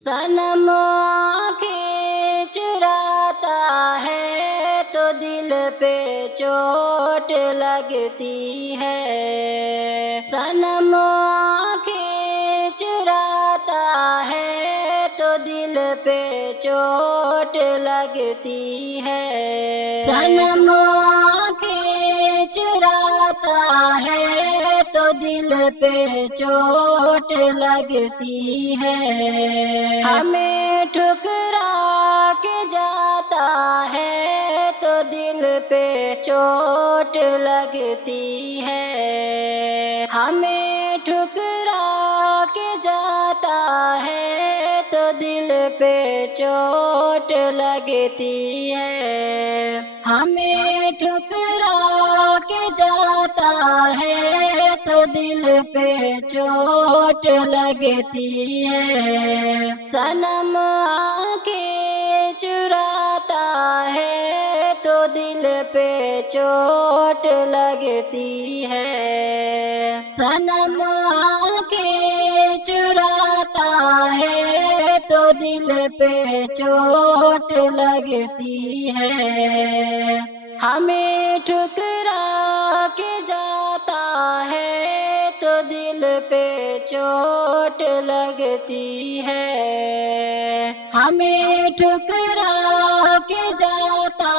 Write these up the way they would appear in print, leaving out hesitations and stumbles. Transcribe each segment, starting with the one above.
सनम आँखें चुराता है तो दिल पे चोट लगती है। सनम आँखें चुराता है तो दिल पे चोट लगती है। सनम आँखें चुराता है तो दिल पे चोट लगती है। हमें ठुकरा के जाता है तो दिल पे चोट लगती है। हमें ठुकरा के जाता है तो दिल पे चोट लगती है। हमें ठुकरा के जाता है तो दिल पे चोट लगती है। सनम आँखें चुराता है तो दिल पे चोट लगती है। सनम आँखें चुराता है तो दिल पे चोट लगती है। हमें ठुकरा के जाता है तो दिल पे चोट लगती है। हमें ठुकरा के जाता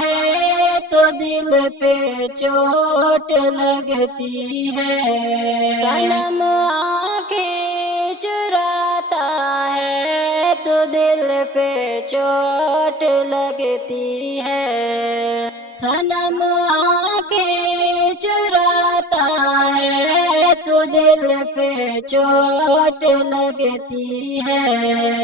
है तो दिल पे चोट लगती है। सनम आँखें चुराता है तो दिल पे चोट लगती है। सनम आँखें चुराता है तो दिल पे चोट लगती है।